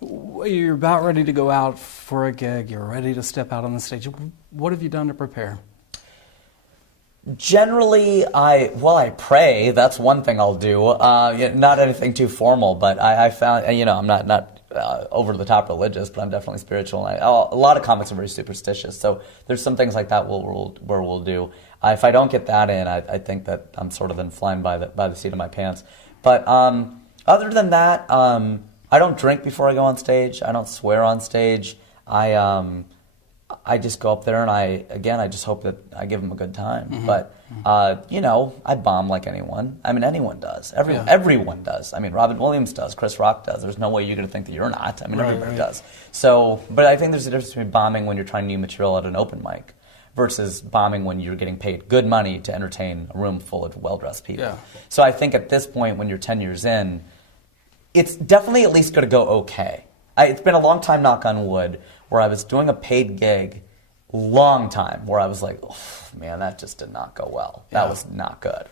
You're about ready to go out for a gig. You're ready to step out on the stage. What have you done to prepare? Generally, I pray. That's one thing I'll do. Not anything too formal, but I found, I'm not over the top religious, but I'm definitely spiritual. And a lot of comics are very superstitious, so there's some things like that where we'll do. If I don't get that in, I think that I'm sort of then flying by the seat of my pants. But other than that, I don't drink before I go on stage. I don't swear on stage. I just go up there and I just hope that I give them a good time. Mm-hmm. But, I bomb like anyone. I mean, anyone does. Everyone does. I mean, Robin Williams does. Chris Rock does. There's no way you're going to think that you're not. I mean, everybody does. So, but I think there's a difference between bombing when you're trying new material at an open mic versus bombing when you're getting paid good money to entertain a room full of well-dressed people. Yeah. So I think at this point, when you're 10 years in, it's definitely at least going to go okay. It's been a long time, knock on wood, where I was doing a paid gig, long time, where I was like, oh, man, that just did not go well. That was not good.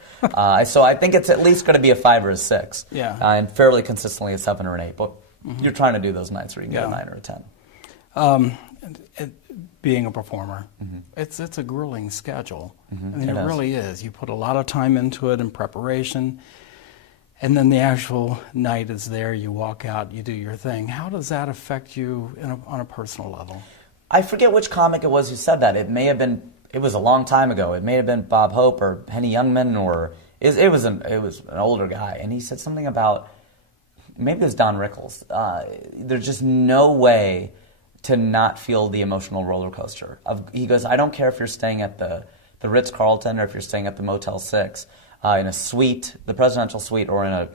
So I think it's at least going to be a 5 or a 6. Yeah. And fairly consistently a 7 or an 8. But you're trying to do those nights where you can get a 9 or a 10. Being a performer, it's a grueling schedule. I mean, it really is. You put a lot of time into it in preparation. And then the actual night is there, you walk out, you do your thing. How does that affect you on a personal level? I forget which comic it was who said that. It was a long time ago. It may have been Bob Hope or Henny Youngman, or it was an older guy. And he said something about, maybe it was Don Rickles, there's just no way to not feel the emotional roller coaster. He goes, I don't care if you're staying at the Ritz-Carlton or if you're staying at the Motel 6. In a suite, the presidential suite, or in a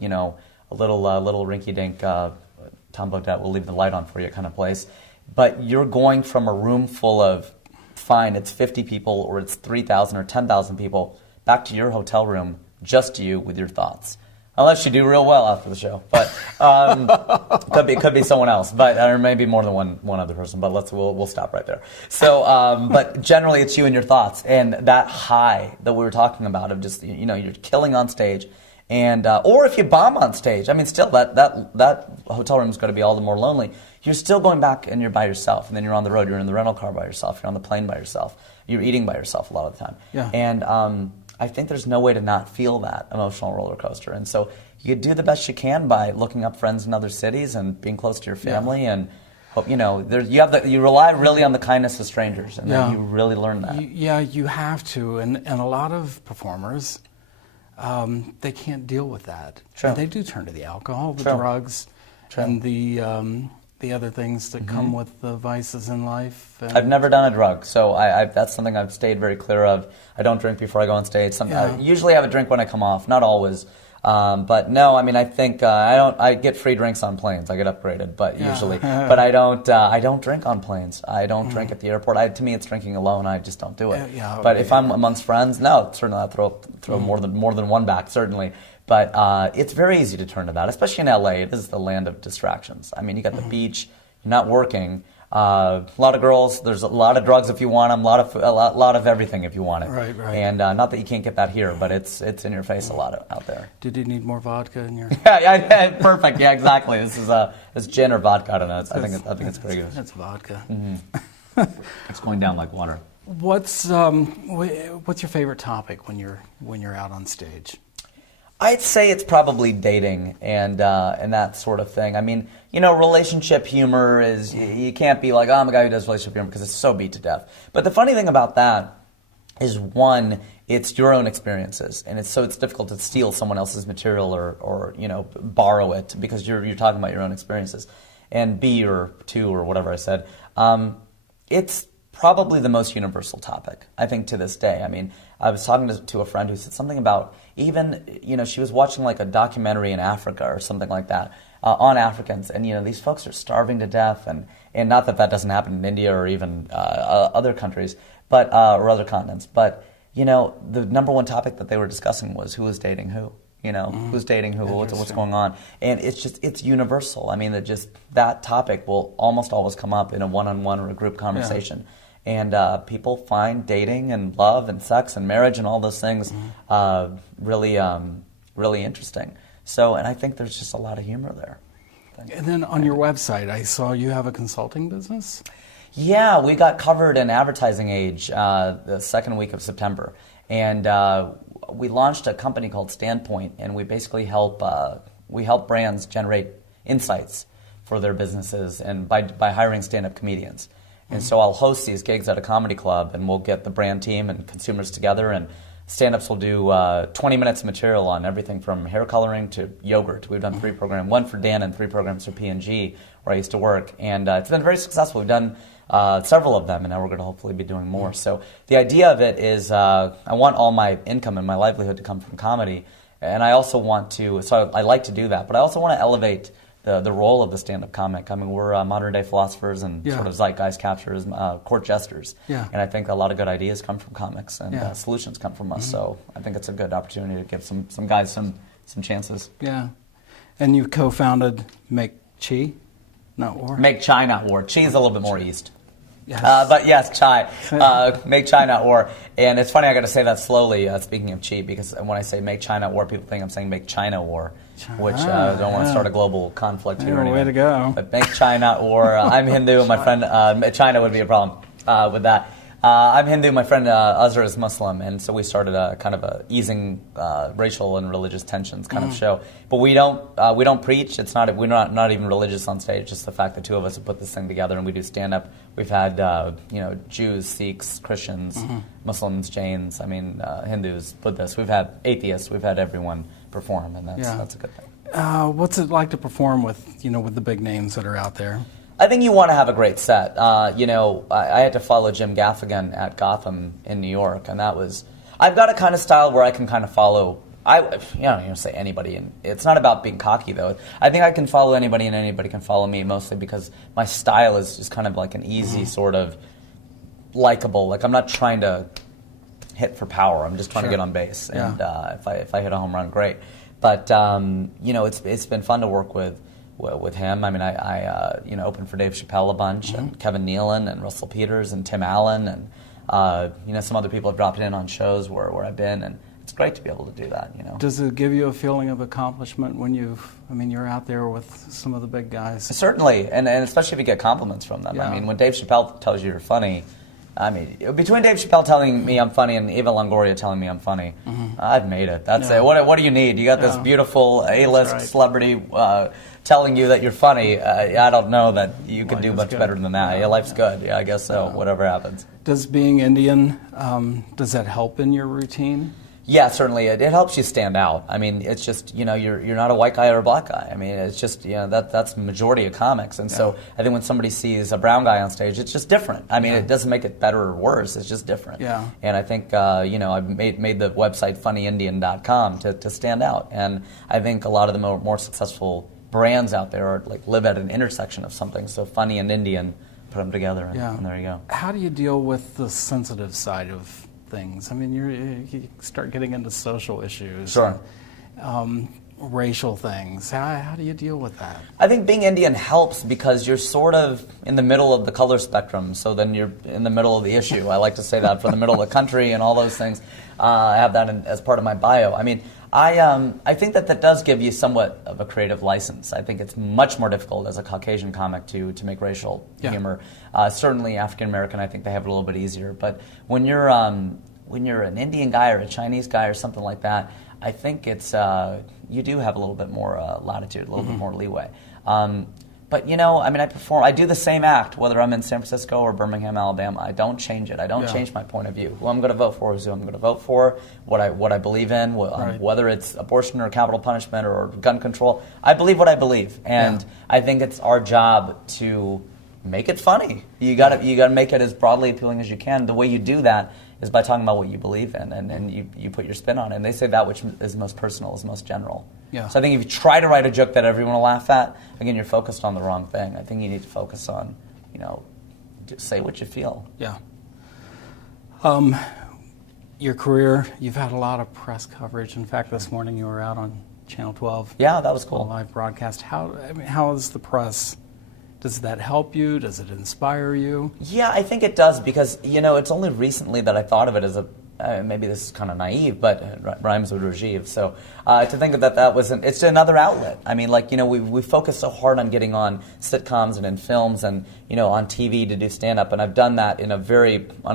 little rinky-dink Tom Bodette will leave the light on for you kind of place. But you're going from a room full of, fine, it's 50 people or it's 3,000 or 10,000 people, back to your hotel room, just you with your thoughts. Unless you do real well after the show, but could be someone else, but or maybe more than one other person. But we'll stop right there. So, but generally, it's you and your thoughts, and that high that we were talking about of just you're killing on stage, and or if you bomb on stage, I mean, still that hotel room is going to be all the more lonely. You're still going back and you're by yourself, and then you're on the road. You're in the rental car by yourself. You're on the plane by yourself. You're eating by yourself a lot of the time. Yeah. And I think there's no way to not feel that emotional roller coaster. And so you do the best you can by looking up friends in other cities and being close to your family and hope, you rely really on the kindness of strangers, and then you really learn that. You have to, and a lot of performers, they can't deal with that. Sure. And they do turn to the alcohol, the drugs, and the other things that come with the vices in life. I've never done a drug, so that's something I've stayed very clear of. I don't drink before I go on stage. I usually have a drink when I come off, not always. But no, I mean, I think I get free drinks on planes. I get upgraded, but usually. But I don't drink on planes. I don't drink at the airport. To me, it's drinking alone. I just don't do it. But if I'm amongst friends, no, certainly I'll throw more than one back, certainly. But it's very easy to turn to that, especially in LA. It is the land of distractions. I mean, you got the beach, you're not working, a lot of girls, there's a lot of drugs if you want them, a lot of everything if you want it. Right. And not that you can't get that here, but it's in your face a lot out there. Did you need more vodka in your? Yeah, perfect. Yeah, exactly. This is gin or vodka. I don't know. I think it's pretty good. It's vodka. Mm-hmm. It's going down like water. What's your favorite topic when you're out on stage? I'd say it's probably dating and that sort of thing. I mean, relationship humor is, you can't be like, oh, I'm a guy who does relationship humor, because it's so beat to death. But the funny thing about that is, one, it's your own experiences, and it's difficult to steal someone else's material or borrow it, because you're talking about your own experiences. And B, or two, or whatever I said, it's probably the most universal topic, I think, to this day. I mean, I was talking to a friend who said something about, even, she was watching like a documentary in Africa or something like that on Africans, and these folks are starving to death, and not that doesn't happen in India or even other countries, but or other continents, but the number one topic that they were discussing was who is dating who. Who's dating who, what's going on. And it's universal. I mean, that topic will almost always come up in a one-on-one or a group conversation. Yeah. And people find dating and love and sex and marriage and all those things really interesting. So, and I think there's just a lot of humor there. thing. And then on your website, I saw you have a consulting business? Yeah, we got covered in Advertising Age the second week of September. And we launched a company called Standpoint, and we basically help brands generate insights for their businesses and by hiring stand-up comedians. And so I'll host these gigs at a comedy club, and we'll get the brand team and consumers together, and stand-ups will do 20 minutes of material on everything from hair coloring to yogurt. We've done 3 programs, 1 for Dan and 3 programs for P&G, where I used to work. And it's been very successful. We've done several of them, and now we're going to hopefully be doing more. So the idea of it is I want all my income and my livelihood to come from comedy. And I also want to, so I like to do that, but I also want to elevate the role of the stand-up comic. I mean, we're modern-day philosophers and sort of zeitgeist captures, court jesters. Yeah. And I think a lot of good ideas come from comics, and solutions come from us. So I think it's a good opportunity to give some guys some chances. Yeah. And you co-founded Make Chi, not War? Make Chai, not War. Chi is a little bit more east. Yes. But yes, Chai. Make Chai, not War. And it's funny, I got to say that slowly, speaking of Chi, because when I say Make China War, people think I'm saying Make China War, which I don't want to start a global conflict here. Way to go. But Make China, not War. I'm Hindu, my friend, China would be a problem with that. I'm Hindu, my friend Azra is Muslim, and so we started a kind of a easing racial and religious tensions kind of show. But we don't preach. It's not we're not even religious on stage. Just the fact that 2 of us have put this thing together and we do stand up. We've had Jews, Sikhs, Christians, Muslims, Jains. I mean Hindus, Buddhists. We've had atheists. We've had everyone perform, and that's a good thing. What's it like to perform with the big names that are out there? I think you want to have a great set. I had to follow Jim Gaffigan at Gotham in New York, and that was. I've got a kind of style where I can kind of follow. Say anybody, and it's not about being cocky though. I think I can follow anybody, and anybody can follow me, mostly because my style is just kind of like an easy sort of likable. Like I'm not trying to hit for power. I'm just trying to get on base, and if I hit a home run, great. But it's been fun to work with him. I mean, I opened for Dave Chappelle a bunch, and Kevin Nealon, and Russell Peters, and Tim Allen, and some other people have dropped in on shows where I've been, and it's great to be able to do that. Does it give you a feeling of accomplishment when you're out there with some of the big guys? Certainly, and especially if you get compliments from them. Yeah. I mean, when Dave Chappelle tells you you're funny, I mean, between Dave Chappelle telling me I'm funny and Eva Longoria telling me I'm funny, I've made it. That's it. What do you need? You got this beautiful A-list celebrity telling you that you're funny. I don't know that you can do much better than that. Yeah, life's good. Yeah, I guess so. Whatever happens. Does being Indian, does that help in your routine? Yeah, certainly. It helps you stand out. I mean, it's just, you're not a white guy or a black guy. I mean, it's just, that's the majority of comics. And so I think when somebody sees a brown guy on stage, it's just different. I mean, it doesn't make it better or worse. It's just different. Yeah. And I think, I've made the website funnyindian.com to stand out. And I think a lot of the more successful brands out there are live at an intersection of something. So Funny and Indian, put them together, and there you go. How do you deal with the sensitive side of things? I mean, you start getting into social issues, racial things. How do you deal with that? I think being Indian helps because you're sort of in the middle of the color spectrum, so then you're in the middle of the issue. I like to say that for the middle of the country and all those things. I have that as part of my bio. I mean, I think that does give you somewhat of a creative license. I think it's much more difficult as a Caucasian comic to make racial humor. Certainly African American, I think they have it a little bit easier. But when you're an Indian guy or a Chinese guy or something like that, I think it's you do have a little bit more latitude, a little bit more leeway. But I mean, I do the same act whether I'm in San Francisco or Birmingham, Alabama. I don't change it. I don't change my point of view. Who I'm going to vote for is who I'm going to vote for. What I believe in, whether it's abortion or capital punishment or gun control. I believe what I believe, and I think it's our job to make it funny. You got to make it as broadly appealing as you can. The way you do that is by talking about what you believe in, and you put your spin on it. And they say that which is most personal is most general. Yeah. So I think if you try to write a joke that everyone will laugh at, again, you're focused on the wrong thing. I think you need to focus on, just say what you feel. Yeah. Your career, you've had a lot of press coverage. In fact, this morning you were out on Channel 12. Yeah, that was cool. A live broadcast. How is the press? Does that help you? Does it inspire you? Yeah, I think it does because, it's only recently that I thought of it as a maybe this is kind of naive, but rhymes with Rajiv. So to think that that wasn't, it's another outlet. I mean, like, we focus so hard on getting on sitcoms and in films and, on TV to do stand-up, and I've done that on a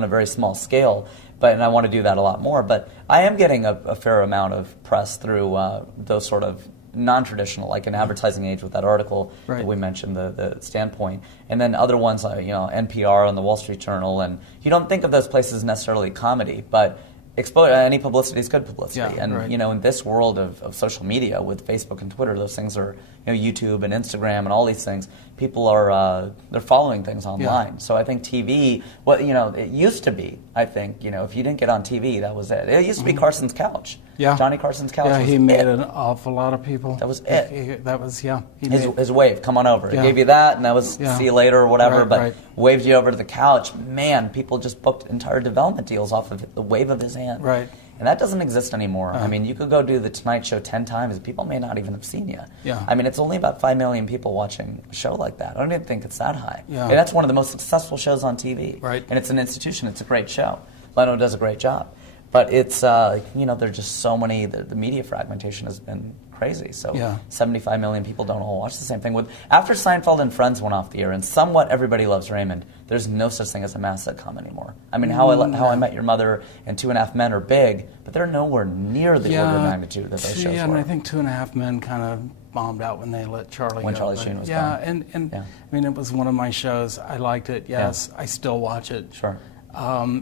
very small scale, and I want to do that a lot more. But I am getting a fair amount of press through those sort of non-traditional, like an advertising age with that article that we mentioned, the Standpoint, and then other ones like NPR and the Wall Street Journal, and you don't think of those places necessarily comedy, but any publicity is good publicity, and in this world of social media with Facebook and Twitter, those things are YouTube and Instagram and all these things. People are they're following things online. So I think TV, it used to be. I think if you didn't get on TV, that was it. It used to be Carson's Couch. Yeah, Johnny Carson's Couch. Yeah, was he made an awful lot of people. That was it. That was his wave. Come on over. He gave you that, and that was see you later or whatever. But waved you over to the couch. Man, people just booked entire development deals off of the wave of his hand. Right. And that doesn't exist anymore. I mean, you could go do the Tonight Show 10 times, people may not even have seen you. Yeah. I mean, it's only about 5 million people watching a show like that. I don't even think it's that high. Yeah. And that's one of the most successful shows on TV. Right. And it's an institution. It's a great show. Leno does a great job. But it's, there's just so many, the media fragmentation has been crazy. So 75 million people don't all watch the same thing. After Seinfeld and Friends went off the air, and somewhat Everybody Loves Raymond, there's no such thing as a mass sitcom anymore. I mean, How I Met Your Mother and Two and a Half Men are big, but they're nowhere near the order of magnitude that those shows were. Yeah, and I think Two and a Half Men kind of bombed out when they let Charlie go. When Charlie Sheen was gone. And I mean, it was one of my shows. I liked it, yes. I still watch it. Sure.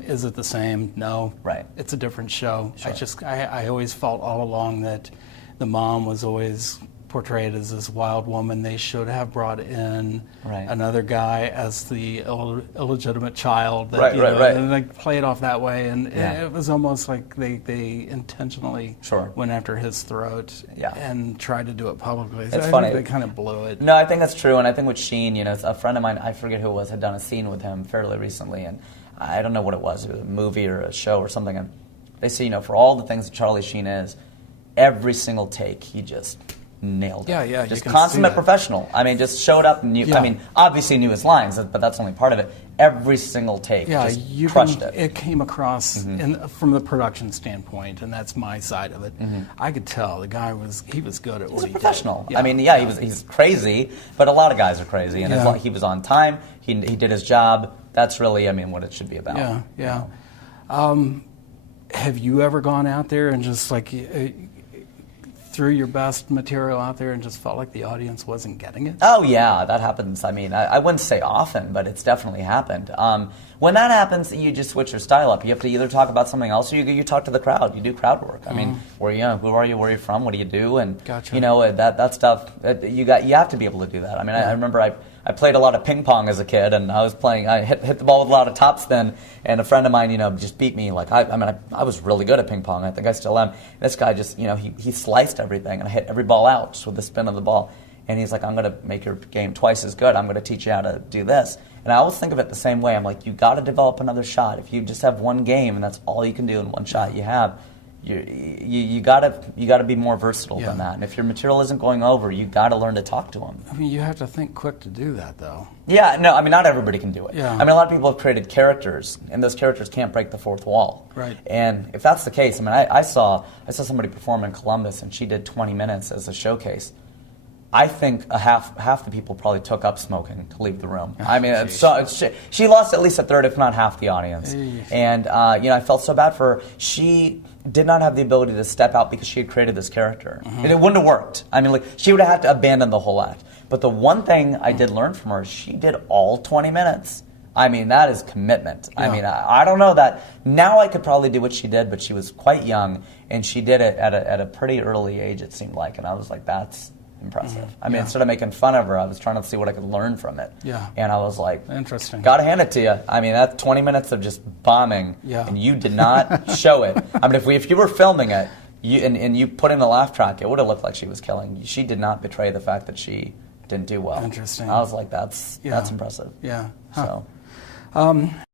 Is it the same? No. Right. It's a different show. Sure. I always felt all along that the mom was always portrayed as this wild woman. They should have brought in another guy as the illegitimate child. That, And they play it off that way, and it was almost like they intentionally went after his throat and tried to do it publicly. So it's I funny. think they kind of blew it. No, I think that's true, and I think with Sheen, a friend of mine, I forget who it was, had done a scene with him fairly recently, and I don't know what it was a movie or a show or something, and they say, for all the things that Charlie Sheen is, every single take, he just nailed it. Yeah, just consummate professional. I mean, just showed up and knew, I mean, obviously knew his lines, but that's only part of it. Every single take, just crushed it. It came across from the production standpoint, and that's my side of it. I could tell the guy was good at what he did. He's a professional. I mean, he's crazy, but a lot of guys are crazy, and he was on time. He did his job. That's really, what it should be about. Yeah. Have you ever gone out there and just threw your best material out there and just felt like the audience wasn't getting it? Oh yeah, that happens. I mean, I wouldn't say often, but it's definitely happened. When that happens, you just switch your style up. You have to either talk about something else, or you talk to the crowd. You do crowd work. I mean, who are you? Where are you from? What do you do? And that stuff. You have to be able to do that. I mean, I remember I played a lot of ping pong as a kid, and I hit the ball with a lot of topspin, and a friend of mine, just beat me. Like, I was really good at ping pong. I think I still am. This guy just, he sliced everything, and I hit every ball out just with the spin of the ball. And he's like, I'm going to make your game twice as good. I'm going to teach you how to do this. And I always think of it the same way. I'm like, you got to develop another shot. If you just have one game, and that's all you can do in one shot you have, you gotta be more versatile than that. And if your material isn't going over, you gotta learn to talk to them. I mean, you have to think quick to do that, though. Yeah, no, I mean, not everybody can do it. Yeah. I mean, a lot of people have created characters, and those characters can't break the fourth wall. Right. And if that's the case, I mean, I saw somebody perform in Columbus, and she did 20 minutes as a showcase. I think half the people probably took up smoking to leave the room. I mean, she lost at least a third, if not half, the audience. And I felt so bad for her. She did not have the ability to step out because she had created this character, and it wouldn't have worked. I mean, like, she would have had to abandon the whole act. But the one thing I did learn from her, she did all 20 minutes. I mean, that is commitment. I mean, I don't know that now I could probably do what she did, but she was quite young, and she did it at a pretty early age, it seemed like, and I was like, that's impressive. I mean, instead of making fun of her, I was trying to see what I could learn from it. Yeah. And I was like, interesting. Gotta hand it to you. I mean, that's 20 minutes of just bombing, and you did not show it. I mean, if you were filming it, and you put in a laugh track, it would have looked like she was killing. She did not betray the fact that she didn't do well. Interesting. I was like, that's impressive. Yeah. So.